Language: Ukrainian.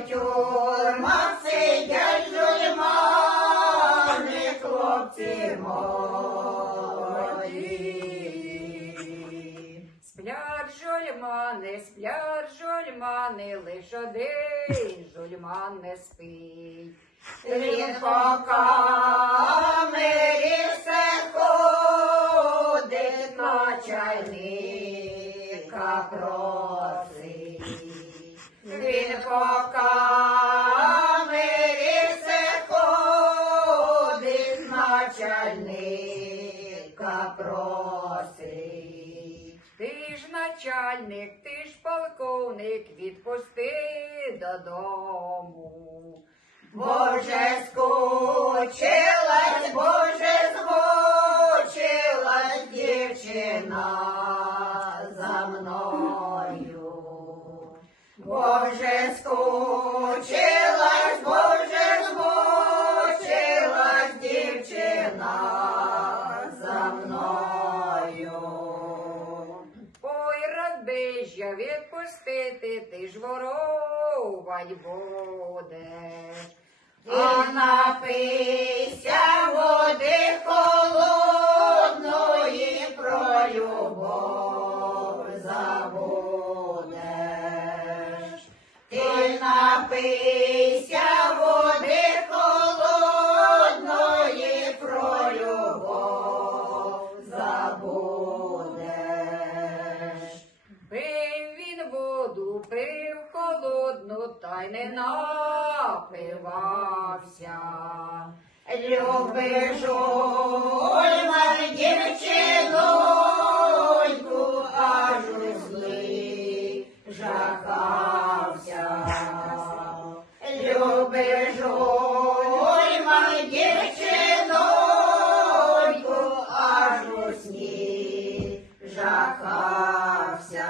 тюрмах сидять жульмани, хлопці молоді. Сплять жульмани, сплять жульмани, лиш один жульман не спить. Він по камері все ходить, на чайника просить. Ти ж начальник, ти ж полковник, відпусти додому. Боже, скучилась, Боже, змучилась дівчина Боже, скучилась, Боже, змучилась дівчина за мною. Ой, ради ж відпустити, ти ж воровать будеш. А напийся напийся води холодної про любов забудеш. Пив він воду, пив холодну, та й не напивався. Любиш Ольма дівчиноньку, аж у сні жахався.